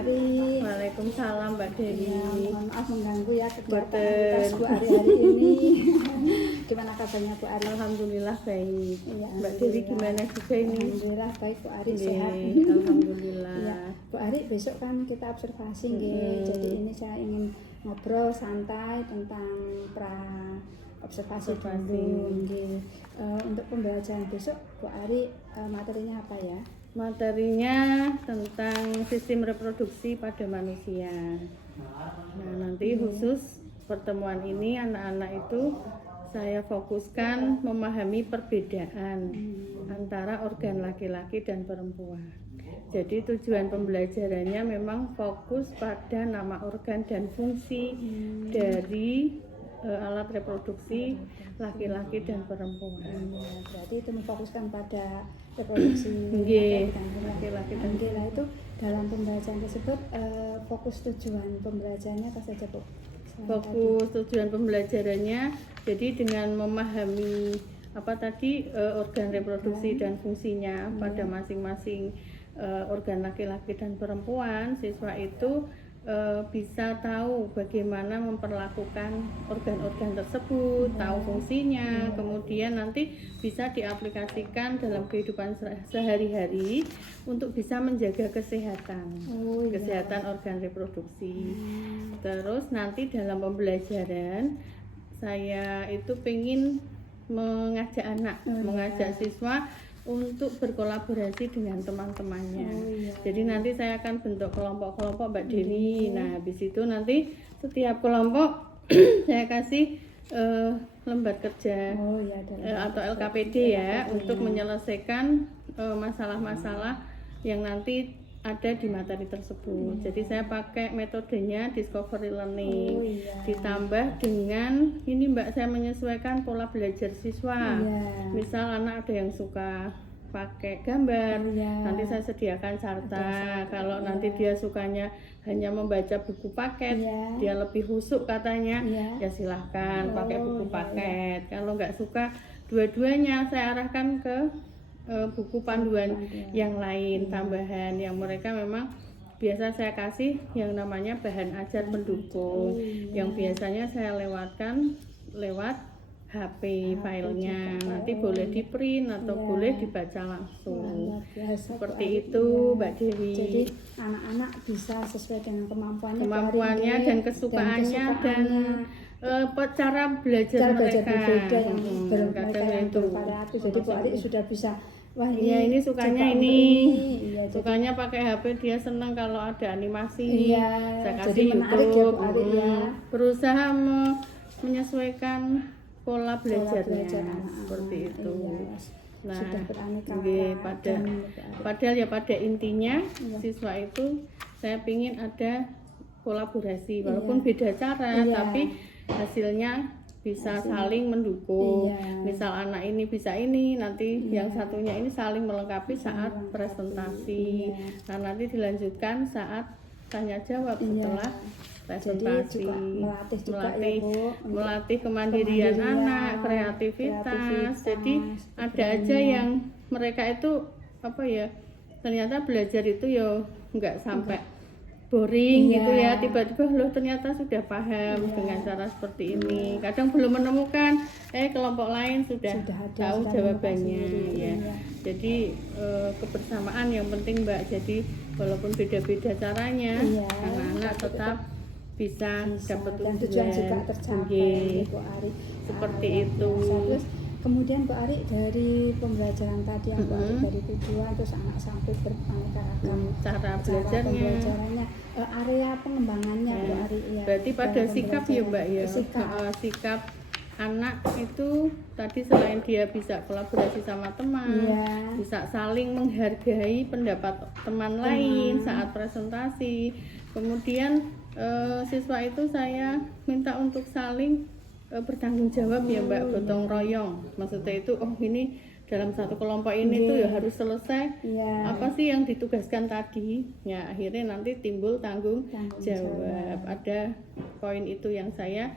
Ari. Waalaikumsalam Mbak Dewi. Ya, mohon maaf mengganggu ya kegiatan Betul. aktivitas Bu Ari hari ini. Gimana kabarnya Bu Ari? Alhamdulillah baik. Ya, Mbak Dewi gimana juga ini? Alhamdulillah baik Bu Ari, Nggih, sehat. Alhamdulillah. Ya, Bu Ari besok kan kita observasi nggih. Jadi ini saya ingin ngobrol santai tentang observasi dulu nggih. Untuk pembelajaran besok Bu Ari materinya apa ya? Materinya tentang sistem reproduksi pada manusia. Nah, nanti khusus pertemuan ini anak-anak itu saya fokuskan memahami perbedaan antara organ laki-laki dan perempuan. Jadi tujuan pembelajarannya memang fokus pada nama organ dan fungsi dari alat reproduksi laki-laki dan perempuan. Berarti itu memfokuskan pada reproduksi laki-laki dan perempuan. Itu dalam pembelajaran tersebut fokus tujuan pembelajarannya apa saja Bu? Fokus tujuan pembelajarannya jadi dengan memahami organ reproduksi dan fungsinya pada masing-masing organ laki-laki dan perempuan, siswa itu bisa tahu bagaimana memperlakukan organ-organ tersebut, tahu fungsinya, kemudian nanti bisa diaplikasikan dalam kehidupan sehari-hari untuk bisa menjaga kesehatan, kesehatan organ reproduksi. Terus nanti dalam pembelajaran saya itu pengen mengajak anak, mengajak siswa untuk berkolaborasi dengan teman-temannya. Jadi nanti saya akan bentuk kelompok-kelompok Mbak Dewi. Nah, habis itu nanti setiap kelompok saya kasih lembar kerja atau LKPD ya untuk menyelesaikan masalah-masalah yang nanti ada di materi tersebut. Jadi saya pakai metodenya discovery learning. Ditambah dengan ini Mbak, saya menyesuaikan pola belajar siswa. Misal anak ada yang suka pakai gambar, nanti saya sediakan carta. Kalau nanti dia sukanya hanya membaca buku paket, dia lebih husuk katanya, ya silahkan pakai buku paket. Kalau nggak suka dua-duanya, saya arahkan ke buku panduan yang lain tambahan yang mereka memang biasa saya kasih yang namanya bahan ajar pendukung yang biasanya saya lewatkan lewat HP filenya, nanti boleh di print atau boleh dibaca langsung. Seperti itu Mbak Dewi. Jadi anak-anak bisa sesuai dengan kemampuannya dan kesukaannya dan cara belajar mereka berbeda yang bervariatif. Jadi Bu Ari sudah bisa ini sukanya ini sukanya pakai HP, dia senang kalau ada animasi. Saya kasih YouTube berusaha menyesuaikan pola belajarnya seperti itu. Nah, padahal ya pada intinya siswa itu saya ingin ada kolaborasi walaupun beda cara tapi hasilnya bisa saling mendukung. Misal anak ini bisa ini, nanti yang satunya ini saling melengkapi saat presentasi. Nah, nanti dilanjutkan saat tanya jawab setelah presentasi. Melatih kemandirian anak, kreativitas. Jadi ada aja yang mereka itu ternyata belajar itu ya nggak sampai boring gitu ya, tiba-tiba loh ternyata sudah paham dengan cara seperti ini. Kadang belum menemukan kelompok lain sudah tahu jawabannya ya. Jadi kebersamaan yang penting Mbak. Jadi walaupun beda-beda caranya anak-anak tetap bisa dapat tujuan juga tercapai Bu Ari. Seperti itu. Kemudian Bu Ari dari pembelajaran tadi yang Bu Ari dari tujuan terus anak sampai beraneka ragam cara belajarnya, area pengembangannya Bu Ari ya. Berarti pada sikap ya Mbak ya. Sikap anak itu tadi selain dia bisa kolaborasi sama teman, bisa saling menghargai pendapat teman lain saat presentasi. Kemudian siswa itu saya minta untuk saling bertanggung jawab ya Mbak, gotong royong. Maksudnya itu ini dalam satu kelompok ini tuh ya harus selesai apa sih yang ditugaskan tadi. Ya akhirnya nanti timbul tanggung jawab. Ada poin itu yang saya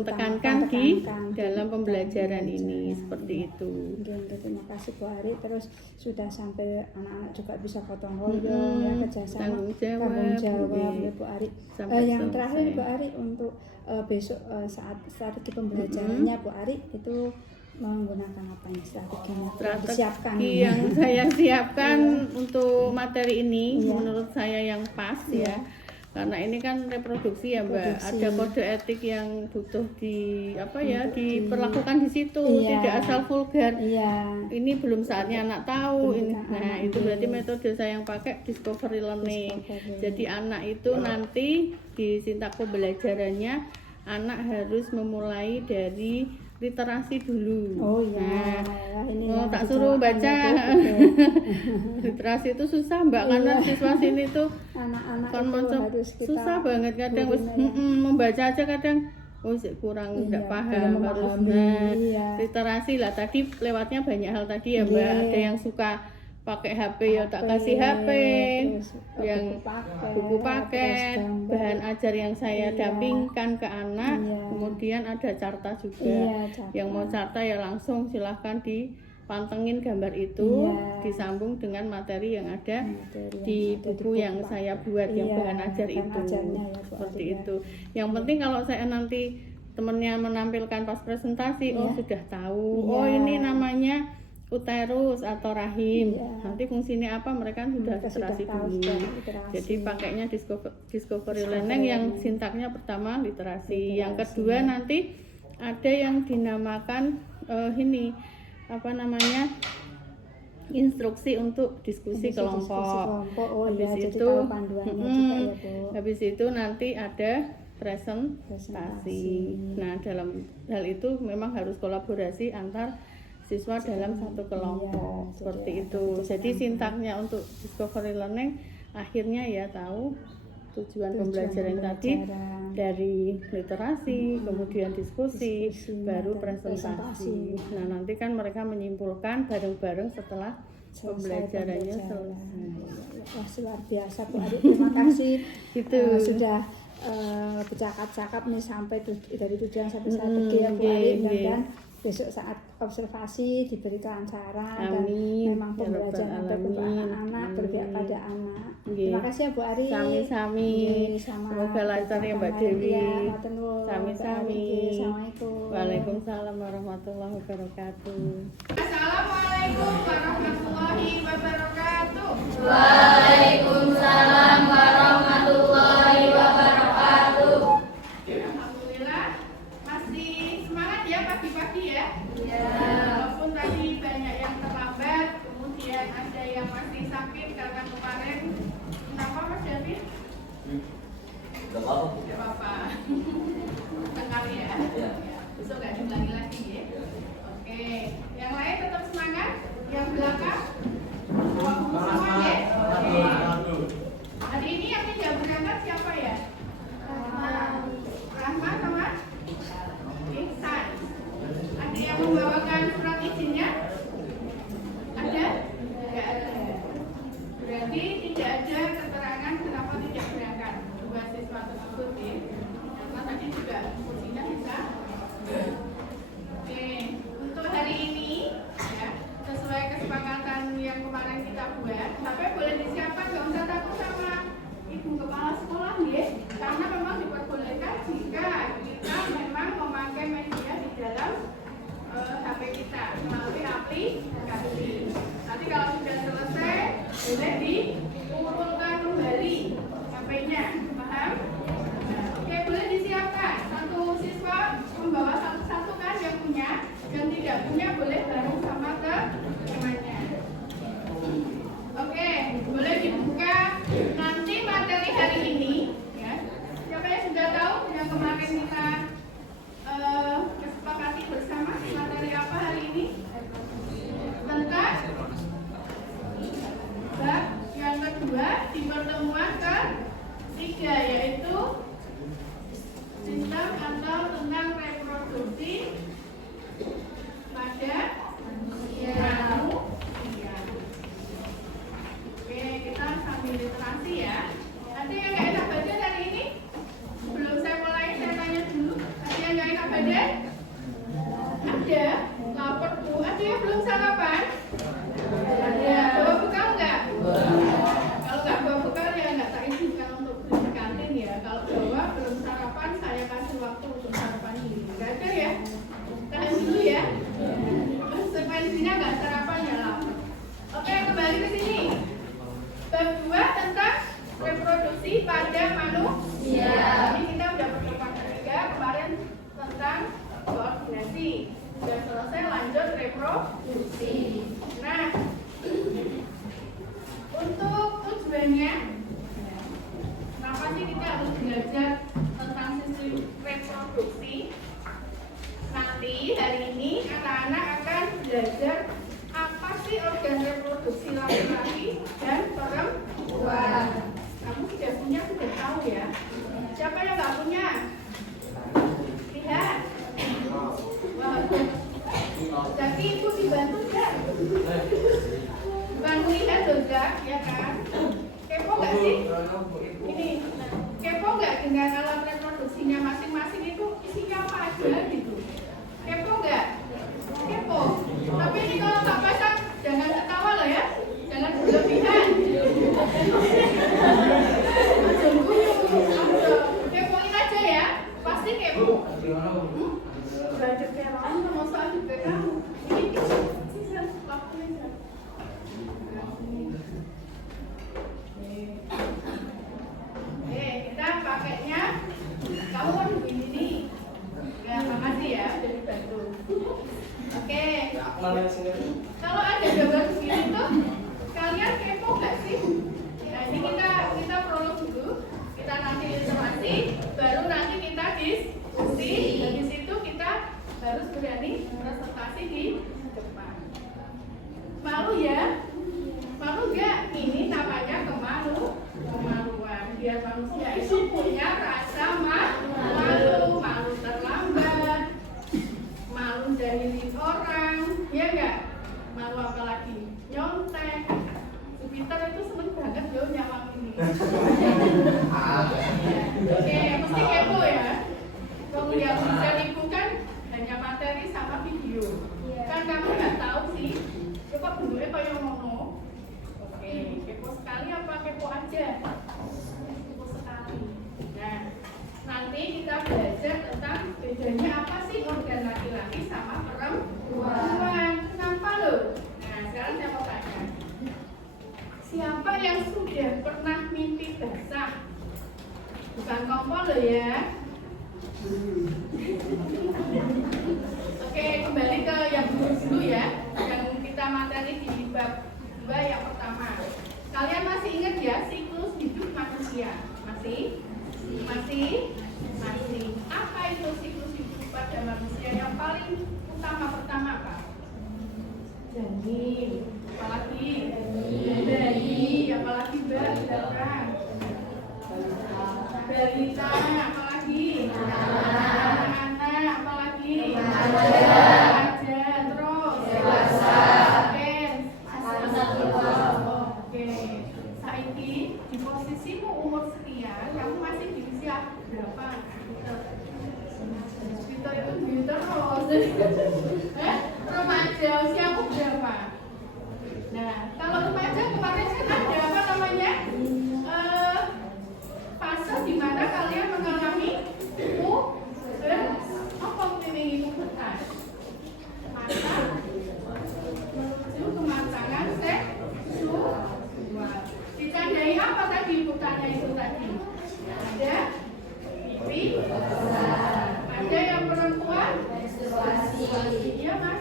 tekankan di tekankan dalam pembelajaran ini pembelajaran. seperti itu. Oke, terima kasih Bu Ari. Terus sudah sampai anak-anak juga bisa gotong royong, ya, kerjasama, tanggung jawab ya, Bu Ari. Sampai Yang selesai. terakhir Bu Ari untuk besok saat strategi pembelajarannya Bu Ari itu menggunakan apa nih strateginya? Disiapkan. Strategi yang saya siapkan untuk materi ini Iya. menurut saya yang pas ya. Karena ini kan reproduksi ya Mbak, Reproduksi. ada kode etik yang butuh Untuk diperlakukan di situ, Iya. tidak asal vulgar. Iya. Ini belum saatnya anak tahu ini. Pendidikan Nah, anak itu ini. berarti metode saya yang pakai discovery learning. Discovery. Jadi anak itu nanti di sintak pembelajarannya anak harus memulai dari literasi dulu. Oh iya. Nah, Ini mau yang tak suruh dijawabkan baca. itu. Literasi itu susah Mbak, karena Iya. siswa sini tuh Anak-anak kan itu macam harus kita susah banget kadang wis gurunya ya. membaca aja kadang kurang Iya, nggak paham belum harus memahami, iya. literasi lah tadi lewatnya banyak hal tadi ya Mbak. Iya. Ada yang suka pakai HP ya tak kasih HP, terus, yang buku paket, terus gambar. bahan ajar yang saya Iya. dampingkan ke anak, Iya. kemudian ada carta juga. Iya, carta. Yang mau carta ya langsung silahkan dipantengin gambar itu, Iya. disambung dengan materi yang ada Materi yang di ada buku yang buku, Pak. saya buat yang Iya, bahan ajar bahan itu. ajarnya ya, Bu Seperti Ari, ya. itu. Yang penting kalau saya nanti temennya menampilkan pas presentasi, oh Iya. sudah tahu, Iya. oh ini namanya uterus atau rahim. Iya. Nanti fungsinya apa mereka kan sudah Mereka sudah literasi tahu, dulu. sudah literasi. Jadi pakainya discovery learning Learning. yang sintaknya pertama literasi. Yang Literasi. kedua nanti ada yang dinamakan ini apa namanya? Instruksi untuk diskusi kelompok. Oh iya, Habis jadi itu, tahu panduannya juga ya Bu. habis itu nanti ada presentasi. Presentasi. Nah, dalam hal itu memang harus kolaborasi antar siswa dalam satu kelompok. Iya, Seperti jadi itu. ada Jadi kerjasama. sintaknya untuk discovery learning akhirnya ya tahu tujuan pembelajaran tadi pembelajaran. dari literasi, kemudian diskusi, Diskusi, baru dan presentasi. presentasi. Nah, nanti kan mereka menyimpulkan bareng-bareng setelah Selesai pembelajarannya pembelajaran. selesai. Wah, luar biasa Bu Ari. Terima kasih Gitu. sudah bercakap-cakap nih sampai dari tujuan sampai strategi ya Bu Nggih, Ari. nggih. Dan besok saat observasi diberikan saran Amin. dan memang Ya Rabbal pembelajaran berbentuk Alamin. anak-anak berpihak pada anak. Nggih. Terima kasih ya Bu Ari. Sami-sami. Nggih, sama Semoga lancar ya Mbak berjumpa lagi Dewi. ya. Matur nuwun, Sami-sami. Bu Ari. Assalamualaikum. Waalaikumsalam warahmatullahi wabarakatuh. Assalamualaikum warahmatullahi wabarakatuh. Waalaikumsalam warahmatullahi wabarakatuh. Alhamdulillah masih semangat ya pagi-pagi ya. Walaupun tadi banyak yang terlambat, kemudian ada yang masih sakit karena kemarin. Kenapa Mas David? Gak apa-apa. Tidak apa-apa. Dengar ya. Iya. Besok nggak diulangi lagi ya. Oke. Yang lain tetap semangat. Yang belakang. Semua ya. Oke. Hari ini yang tidak berangkat siapa ya? Rahma sama Ihsan. Ada yang membawakan surat izinnya? Ada? Tidak ada. Berarti tidak ada keterangan kenapa tidak berangkat dua siswa tersebut ya. Karena tadi juga kursinya bisa. Oke, untuk hari ini ya, sesuai kesepakatan yang kemarin kita buat, HP boleh disiapkan, nggak usah takut sama ibu kepala sekolah ya, karena memang diperbolehkan jika kita memang memakai media di dalam HP kita melalui aplikasi. Nanti kalau sudah selesai, boleh diurutkan kembali HP-nya, paham? Nah, oke, boleh disiapkan. Satu siswa membawa satu-satu kan yang punya, yang tidak punya boleh bareng sama temannya. Oke, boleh dibuka nanti materi hari ini ya. Siapa yang sudah tahu yang kemarin kita kesepakati bersama materi apa hari ini? Tentang bab yang reproduksi laki-laki dan perempuan. Kamu sudah punya, sudah tahu ya. Siapa yang nggak punya? Lihat. Wah. Jadi ibu dibantu nggak? Bantu lihat loh, Zak, ya kan? Kepo nggak sih? Ini, kepo nggak dengan alat reproduksinya masing-masing itu isinya apa aja gitu? Kepo nggak? Kepo. Tapi ini kalau nggak pasang, jangan ketawa loh ya, jangan berlebihan. Kepoin aja ya, pasti kepo. Belajar keroan sama soal juga kamu. Ini sisa waktunya. Kita pakainya. Kamu kan begini nih. Ya, makasih ya udah dibantu. Oke. Kalau ada gambar begini tuh, kalian kepo nggak sih? Nah, ini kita prolog dulu. Kita nanti informasi, baru nanti kita diskusi. Dari situ kita harus berani presentasi di depan. Malu ya? Malu nggak? Ini namanya kemaluan. Biar manusia itu punya rasa malu, malu terlambat, malu jahilin orang, ya nggak? Malu apa lagi? Nyontek. Jupiter itu seneng banget loh nyawang ini. Oke, mesti kepo ya. Kalau lihat tulisan ibu kan hanya materi sama video. Kan kamu nggak tahu sih. Coba bentuknya kayak ngono. Oke, kepo sekali apa kepo aja? Kepo sekali. Nah, nanti kita belajar tentang bedanya apa sih organ laki-laki sama perempuan. Kenapa loh? Nah, sekarang saya mau tanya. Siapa yang sudah pernah mimpi basah? Bukan kompor loh ya. Oke, kembali ke yang dulu ya. Yang kita materi di bab 2 yang pertama. Kalian masih ingat ya siklus hidup manusia? Masih? Apa itu siklus hidup pada manusia yang paling utama pertama apa? Janin. Apalagi? Bayi. Apalagi berapa? Balita. Apalagi? Anak. Apalagi? Remaja. Terus? Dewasa. Oke. Saiki di posisimu umur sekian, kamu masih di usia berapa? Kita itu terus. Remaja, usiamu berapa? Nah, kalau remaja kemarin kan ada apa namanya? Fase di mana kalian mengalami apa pubertas? Masa menuju kematangan seksual. Ditandai apa tadi pubertasnya itu tadi? Ada pipi, ada yang perempuan, iya mas.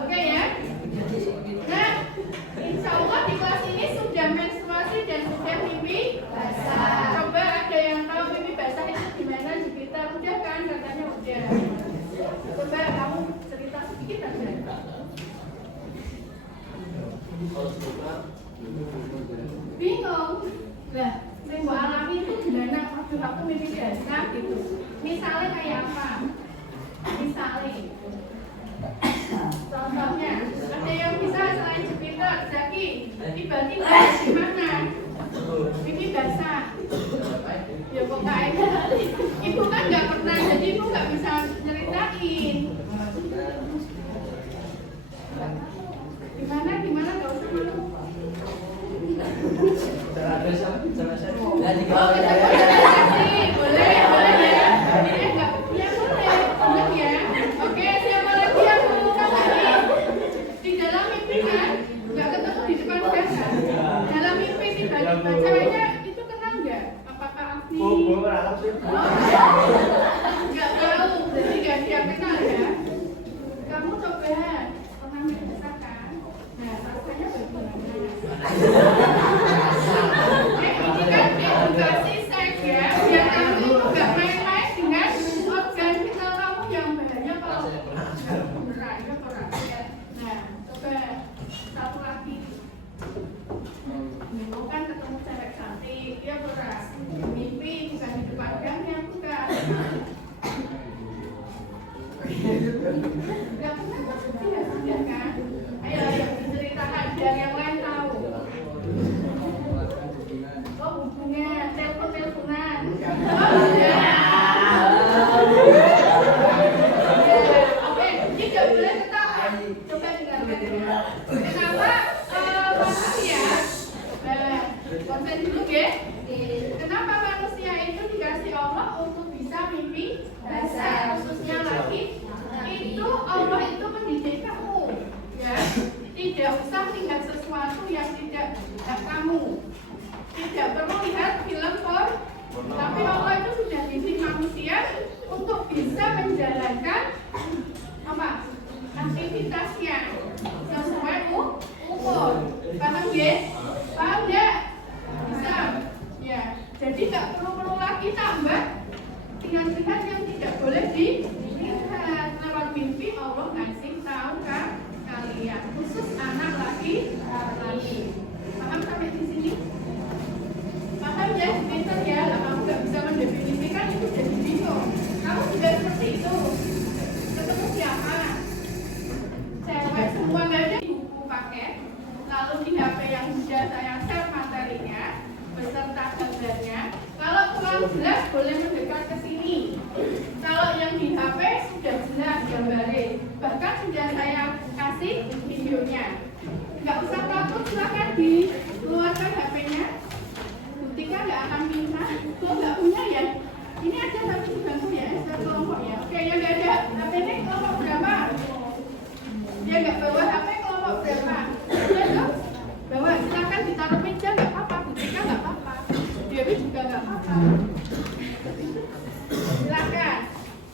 Oke ya. Nah, insya Allah di kelas ini sudah menstruasi dan sudah mimpi basah. Coba ada yang tahu mimpi basah itu gimana Jupiter? Udah kan katanya udah. Coba kamu cerita sedikit aja. Bingung? Lah, yang gue alami itu gimana? Aku mimpi basah gitu. Misalnya kayak apa? Misalnya contohnya, ada yang bisa selain Jupiter, Zaki, tiba-tiba gimana? Mimpi basah. Ya kok kayaknya ibu kan nggak pernah, jadi ibu nggak bisa nyeritain. Gimana nggak usah malu. Boleh ya. Ini enggak, ya boleh, benar ya. Oke, siapa lagi yang mau lagi? Di dalam mimpi kan, nggak ketemu di depan kaca. Dalam mimpi tiba-tiba ceweknya itu kenal nggak? Apakah Afni? Nggak tahu, jadi nggak siap kenal ya. Kamu coba pernah mimpi besar kan? Nah, rasanya bagaimana? Ini kan edukasi seks ya, biar kamu itu nggak main-main dengan objek Boten dulu ya. Kenapa manusia itu dikasih Allah untuk bisa mimpi basah, khususnya laki? Itu Allah itu mendidik kamu, ya. Tidak usah lihat sesuatu yang tidak kamu. Tidak perlu lihat film porn, tapi Allah itu sudah didik manusia untuk bisa menjalankan apa? Aktivitasnya sesuai umur. Paham ya? Paham ya? Bisa? Ya. Jadi nggak perlu lagi tambah dengan yang tidak boleh dilihat. Lewat mimpi Allah ngasih tahu kan kalian, khusus anak laki. Paham sampai di sini? Paham ya? Pintar ya. Lah kamu nggak bisa mendefinisikan itu jadi bingung. Kamu juga seperti itu. Ketemu siapa? Cewek semua nggak ada di buku paket. Lalu di HP yang sudah saya share materinya beserta gambarnya. Kalau kurang jelas boleh mendekat ke sini. Kalau yang di HP sudah jelas gambarnya, bahkan sudah saya kasih videonya. Nggak usah takut, silakan dikeluarkan HP-nya. Butika nggak akan minta. Kalau nggak punya ya, ini aja tapi diganggu ya, kelompok ya. Oke, yang nggak ada HP-nya kelompok berapa? Dia nggak bawa HP kelompok berapa? Sudah dong? Bawa, silakan ditaruh meja nggak apa-apa, Butika nggak apa-apa, Dewi juga nggak apa-apa. Silakan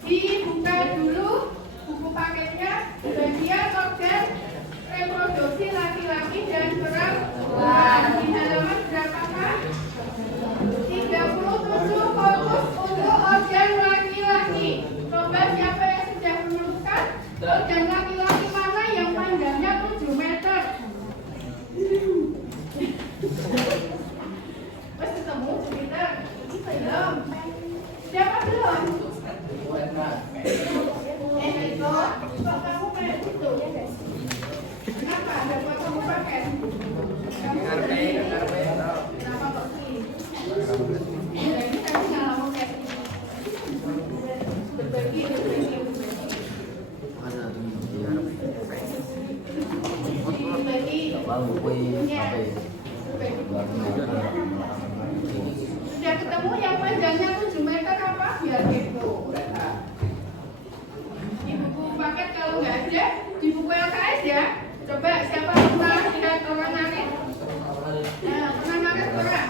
dibuka dulu buku paketnya, bagian organ reproduksi laki-laki dan perempuan. Di halaman berapa Pak? 37 fokus untuk organ laki-laki. Coba siapa yang sudah menemukan organ laki-laki mana yang panjangnya 7 meter? Wes ketemu Jupiter. Belum. Siapa belum? Enrico, kok kamu kayak gitu? Kenapa? Ada buat kamu pakai? Kenapa kok sih? Ya, ini kamu nggak mau kayak berbagi. Sudah ketemu yang panjangnya 7 meter apa? Biar kepo. Di buku paket kalau nggak ada, di buku LKS ya. Coba siapa pernah lihat orang ngarit? Nah, pernah ngarit pernah.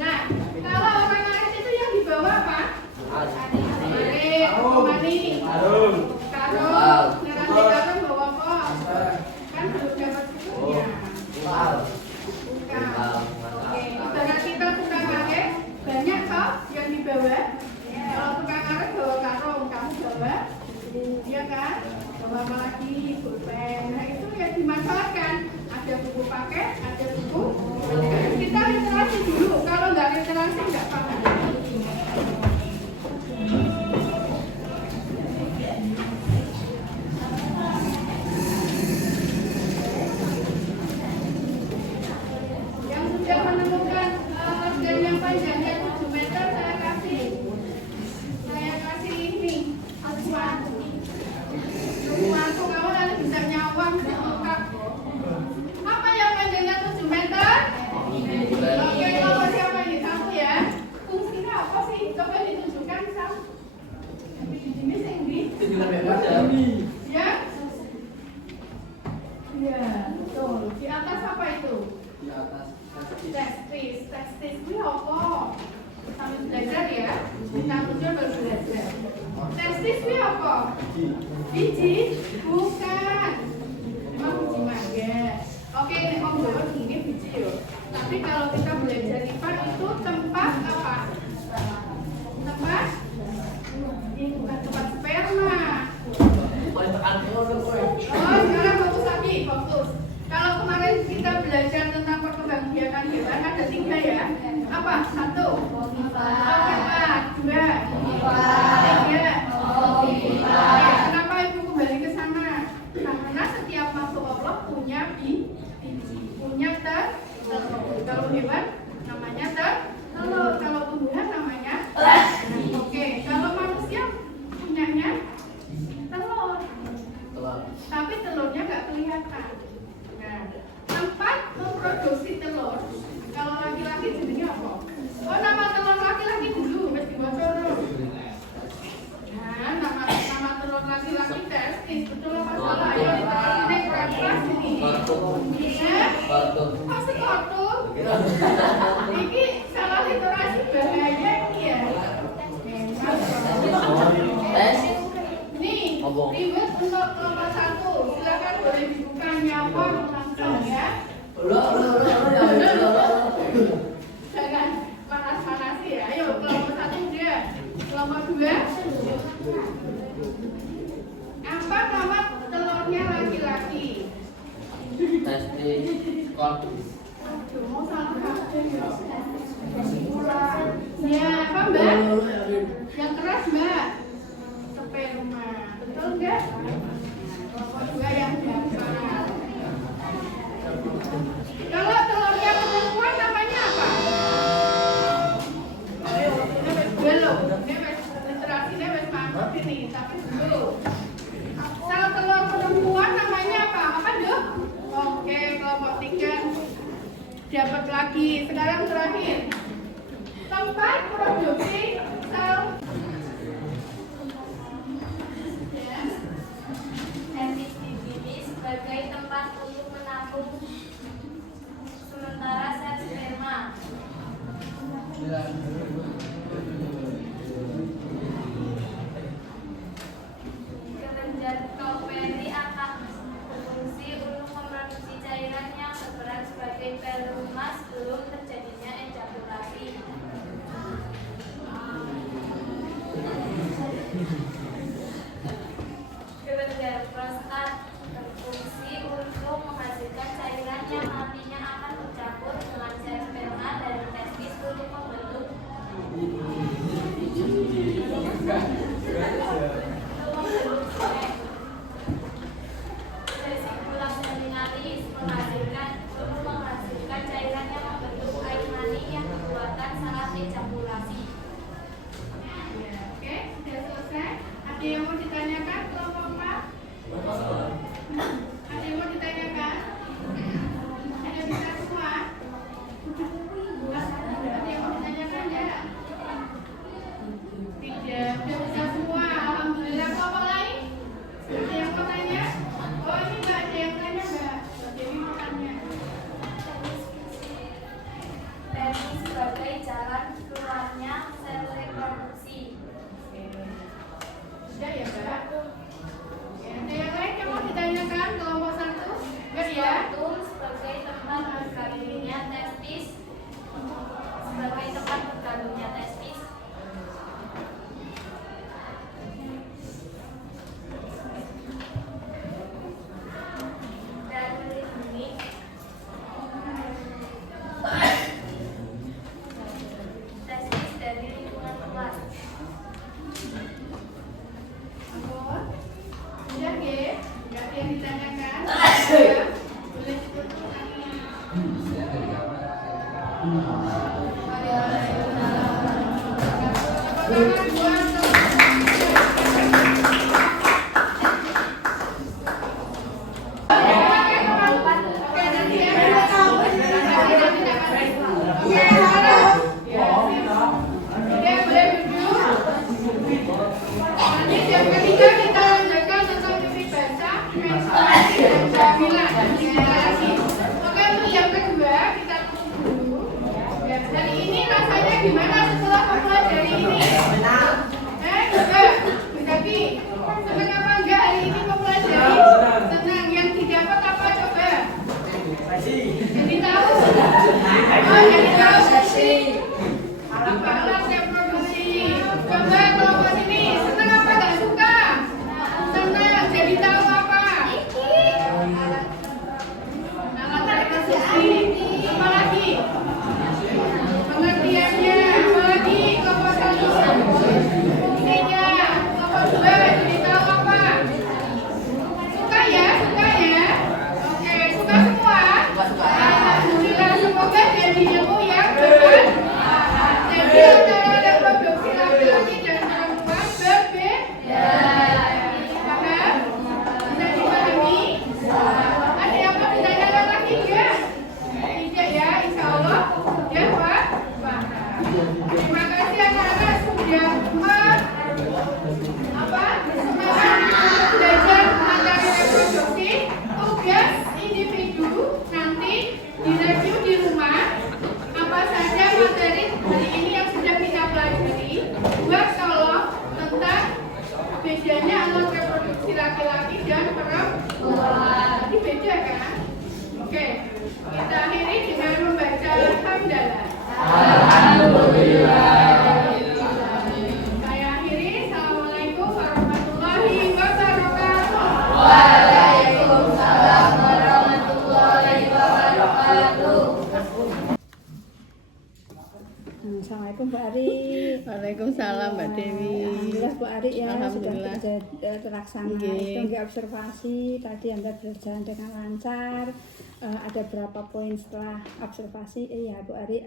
Nah, kalau orang ngarit itu yang dibawa apa? Ngarit, mani, karung. Ngarit karung bawa pos. Kan belum dapat itu ya. Oke, ibarat kita tukang ngarit, banyak kok yang dibawa. Kalau tukang ngarit bawa karung, kamu bawa, iya kan? Bawa apa lagi? Pulpen. Nah itu yang dimanfaatkan. Ada buku paket, ada buku. Kita literasi dulu. Kalau nggak literasi nggak paham. Yang sudah menemukan organ yang panjangnya 7 meter saya kasih ini sesuatu kamu nanti bisa nyawang lengkap. Apa yang panjangnya 7 meter? Oke, kalau siapa ini kamu ya? Fungsinya apa sih? Coba ditunjukkan Sam. Ini sendiri. Ya? Iya, betul. Di atas apa itu? Testis itu apa? Sambil belajar ya. Takutnya baru belajar. Testis itu apa? Biji? Bukan. Memang biji mangga. Oke, ini om bawa ini biji yo. Tapi kalau kita belajar IPA itu tempat apa? Tempat? Ini bukan tempat sperma. Oh, sekarang fokus lagi, fokus. Kalau kemarin kita belajar tentang perkembangbiakan hewan ada 3 ya. Apa? 1. Ovipat. 2. 3. Kenapa ibu kembali ke sana? Karena setiap makhluk Allah punya biji, punya telur. Kalau hewan namanya telur. Kalau tumbuhan namanya. Oke. Kalau manusia punyanya telur. Tapi telurnya nggak kelihatan. Nah, tempat memproduksi telur. Kalau laki-laki jenisnya Ini salah literasi bahaya ini ya. Nih, ribet untuk kelompok 1. Silakan boleh dibuka nyawang langsung ya. Jangan panas-panasi ya. Ayo kelompok 1 dia. Kelompok 2. Apa nama telurnya laki-laki? Testis kolbus. Aduh, mau salah kabeh ya. Ya, apa Mbak? Yang keras Mbak? Sperma. Betul enggak? Kelompok 2 yang gampang. Kalau telurnya perempuan namanya apa? Ayo, ini wes belum. Ini wes literasinya wes mantap ini, tapi dulu. Kalau telur perempuan namanya apa? Apa dok? Oke, kelompok 3 dapat lagi. Sekarang terakhir. Tempat produksi sel. Testis di bilis sebagai tempat untuk menampung sementara sel sperma. Kelenjar Golgi akan berfungsi untuk memproduksi cairan yang berperan sebagai peluma sebelum terjadinya ejakulasi. Kelenjar prostat berfungsi untuk menghasilkan cairan yang nantinya akan bercampur dengan sel sperma dari testis untuk membentuk vesicula seminalis untuk menghasilkan cairan yang membentuk air mani yang dikeluarkan saat ejakulasi. Ya, oke, sudah selesai. Ada yang mau ditanyakan kelompok 4? Ada yang mau ditanyakan? Ada bisa semua? Ada yang mau ditanyakan ya? Tidak, sudah bisa semua. Alhamdulillah. Kelompok lain? Ada yang mau tanya? Oh ini Mbak, ada yang tanya Mbak? Jadi mau tanya. Penis sebagai jalan keluarnya sel reproduksi. Sudah ya Mbak? Ya, ada yang lain yang mau ditanyakan? Kelompok 1? Enggak ya? Spermatum sebagai tempat bergabungnya testis. Sebagai tempat bergabungnya testis. Dan melindungi testis dari lingkungan luar. Ampun. Sudah ya? Enggak ada yang ditanyakan? Ya. Boleh ditutup tangannya. Gimana setelah mempelajari ini? Kita akhiri dengan membaca hamdalah. Saya akhiri. Assalamualaikum warahmatullahi wabarakatuh. Waalaikumsalam warahmatullahi wabarakatuh. Assalamualaikum Bu Ari. Waalaikumsalam Mbak Dewi. Alhamdulillah Bu Ari ya sudah Alhamdulillah. terlaksana. Nggih. Itu nggih observasi tadi Anda berjalan dengan lancar. Ada berapa poin setelah observasi? Iya Bu Ari,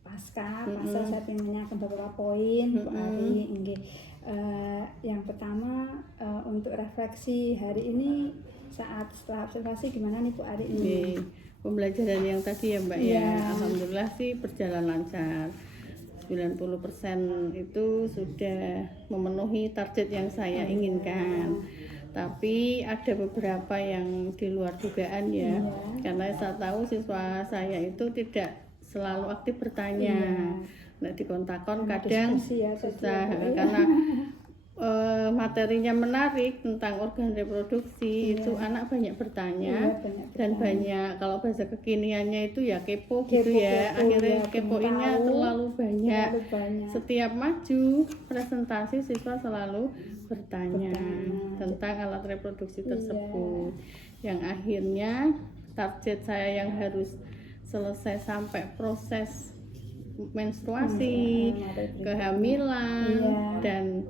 pasca saya ingin menanyakan beberapa poin Bu Ari. Nggih. Yang pertama untuk refleksi hari ini saat setelah observasi gimana nih Bu Ari ini? Oke, pembelajaran yang tadi ya Mbak Iya. ya, alhamdulillah sih berjalan lancar. 90% itu sudah memenuhi target yang saya inginkan. Tapi ada beberapa yang di luar dugaan ya, karena saya tahu siswa saya itu tidak selalu aktif bertanya. Nah, di kontakon kadang diskusi ya, susah tadi ya. karena materinya menarik tentang organ reproduksi itu anak banyak bertanya dan banyak kalau bahasa kekiniannya itu ya kepo gitu ya, akhirnya kepoinnya terlalu banyak. Setiap maju presentasi siswa selalu bertanya tentang alat reproduksi tersebut, yang akhirnya target saya yang harus selesai sampai proses menstruasi, kehamilan dan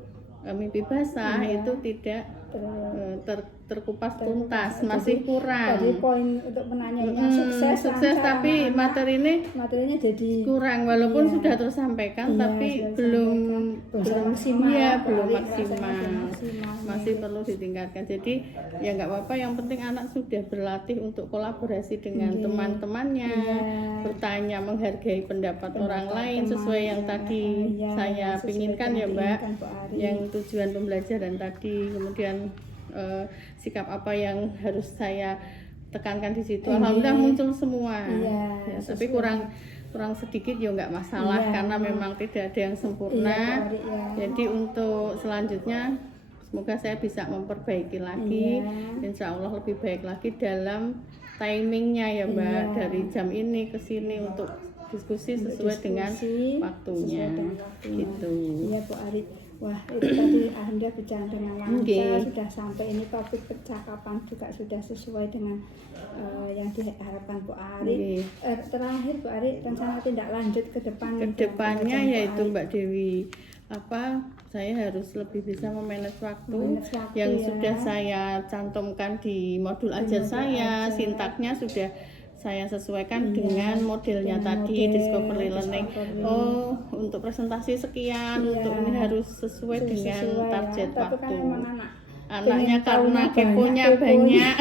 mimpi basah itu tidak terkupas tuntas, masih kurang. Jadi poin untuk menanyanya sukses lancar, tapi materinya jadi kurang walaupun sudah tersampaikan tapi belum maksimal. Iya, belum maksimal. Masih perlu ditingkatkan. Jadi ya nggak apa-apa, yang penting anak sudah berlatih untuk kolaborasi dengan teman-temannya, bertanya, menghargai pendapat orang lain sesuai yang tadi saya pinginkan ya Mbak. Yang tujuan pembelajaran tadi, kemudian sikap apa yang harus saya tekankan di situ. Alhamdulillah muncul semua. Ya, tapi kurang sedikit ya nggak masalah karena memang tidak ada yang sempurna. Jadi untuk selanjutnya semoga saya bisa memperbaiki lagi. Insya Allah lebih baik lagi dalam timingnya ya Mbak, dari jam ini ke sini untuk diskusi sesuai dengan waktunya. Gitu. Iya Bu Ari. Wah, itu tadi Alhamdulillah berjalan dengan lancar, sudah sampai ini topik percakapan juga sudah sesuai dengan yang diharapkan Bu Ari. Terakhir Bu Ari, rencana tindak lanjut ke depan. Kedepannya yaitu Mbak Dewi, saya harus lebih bisa memanage waktu yang sudah saya cantumkan di modul ajar saya, sintaknya sudah saya sesuaikan dengan modelnya tadi, discovery learning. Oh, untuk presentasi sekian, untuk ini harus sesuai dengan target waktu. Anaknya karena keponya banyak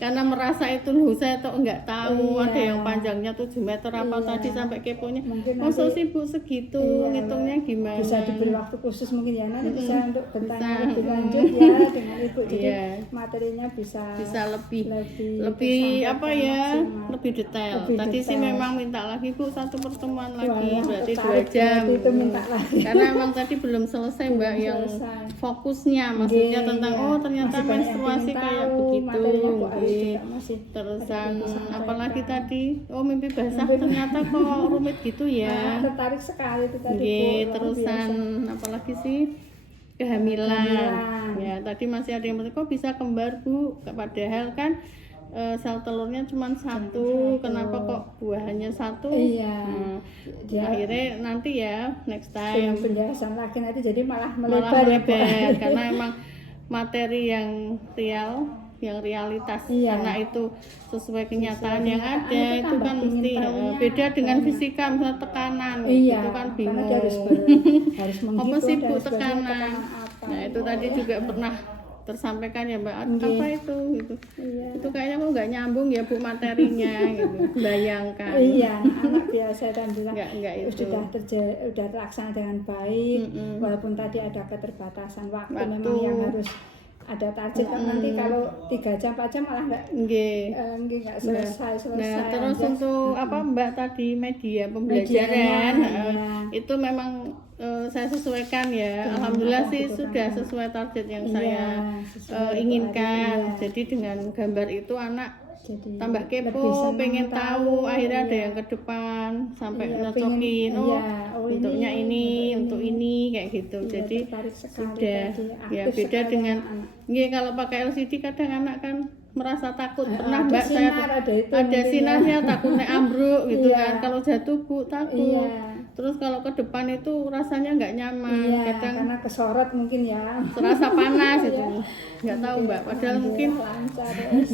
karena merasa itu loh saya tuh nggak tahu ada yang panjangnya 7 meter apa tadi sampai keponya masa sibuk segitu ngitungnya gimana, bisa diberi waktu khusus mungkin ya nanti bisa untuk bertanya lebih lanjut ya dengan Ibu, jadi materinya bisa lebih apa ya lebih detail. Tadi sih memang minta lagi Bu satu pertemuan lagi, berarti 2 jam itu minta lagi. Karena emang tadi belum selesai Mbak yang fokusnya, maksudnya tentang ternyata menstruasi kayak begitu. Terusan apalagi tadi mimpi basah ternyata kok rumit gitu ya. Tertarik sekali itu tadi. Terusan apalagi sih kehamilan. Ya tadi masih ada yang kok bisa kembar Bu, padahal kan sel telurnya cuma 1, kenapa kok buahannya 1? Akhirnya nanti ya next time penjelasan lagi nanti jadi malah melebar karena emang materi yang realitas karena itu sesuai kenyataan yang ada itu kan mesti beda dengan fisika, misalnya tekanan itu kan bingung apa sih Bu tekanan. Nah itu tadi juga pernah tersampaikan ya Mbak, apa itu gitu. Itu kayaknya kok nggak nyambung ya Bu materinya gitu. Bayangkan. Anak biasa dan bilang itu. sudah terlaksana dengan baik walaupun tadi ada keterbatasan waktu. Memang yang harus ada target nanti kalau 3 jam 4 jam malah nggak selesai. Nah terus untuk apa Mbak tadi media pembelajaran itu memang saya sesuaikan ya. Alhamdulillah sih sudah sesuai target yang saya inginkan. Jadi dengan gambar itu anak jadi tambah lebih kepo, senang pengen tahu, akhirnya ada iya. yang ke depan sampai Iya, nyocokin, pengen- oh, iya, oh, bentuknya ini, untuk ini kayak gitu. Iya, Jadi tertarik sekali sudah tadi, ya aktif beda sekali dengan anak-anak. nggih, kalau pakai LCD kadang anak kan merasa takut. Pernah ada Mbak saya sinar, ada itu ada mungkin ya. sinarnya takutnya ambruk gitu Iya. kan. Kalau jatuh Bu takut. Iya. Terus kalau ke depan itu rasanya nggak nyaman. Iya, Kadang karena kesorot mungkin ya. serasa panas gitu. Iya. Nggak tahu Mbak, padahal Alhamdulillah mungkin lancar wes.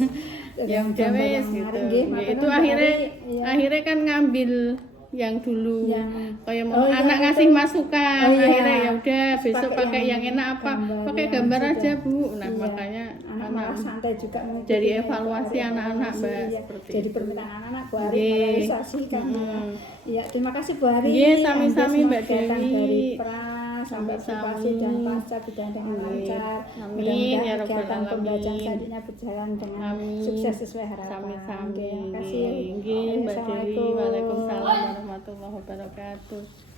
yang Gambar wes yang gitu. menarik, nggih, Ya, makanya itu Mbak akhirnya Ari, iya. akhirnya kan ngambil yang dulu Yang- kayak mau oh, yang anak itu. ngasih masukan, Oh, iya. akhirnya ya udah besok Pakai pakai yang enak apa, pakai yang gambar sudah. aja Bu. Nah Iya. makanya anak malah santai juga mengikuti jadi ya, evaluasi Mbak Ari, anak-anak, evaluasi, Mbak, iya. seperti Jadi itu. permintaan anak-anak Bu Ari Nggih. realisasi kan ya. Iya, terima kasih Bu Ari. Nggih, sami-sami, Anda Mbak semua datang Dewi. dari pra sampai Sami-sami. observasi dan pasca berjalan dengan Nggih. lancar. Amin, Mudah-mudahan ya Rabbal kegiatan pembelajaran Alamin. selanjutnya berjalan dengan Amin. sukses sesuai harapan. Sami-sami. Terima kasih. Nggih, Mbak Dewi. Assalamualaikum. Waalaikumsalam warahmatullahi wabarakatuh.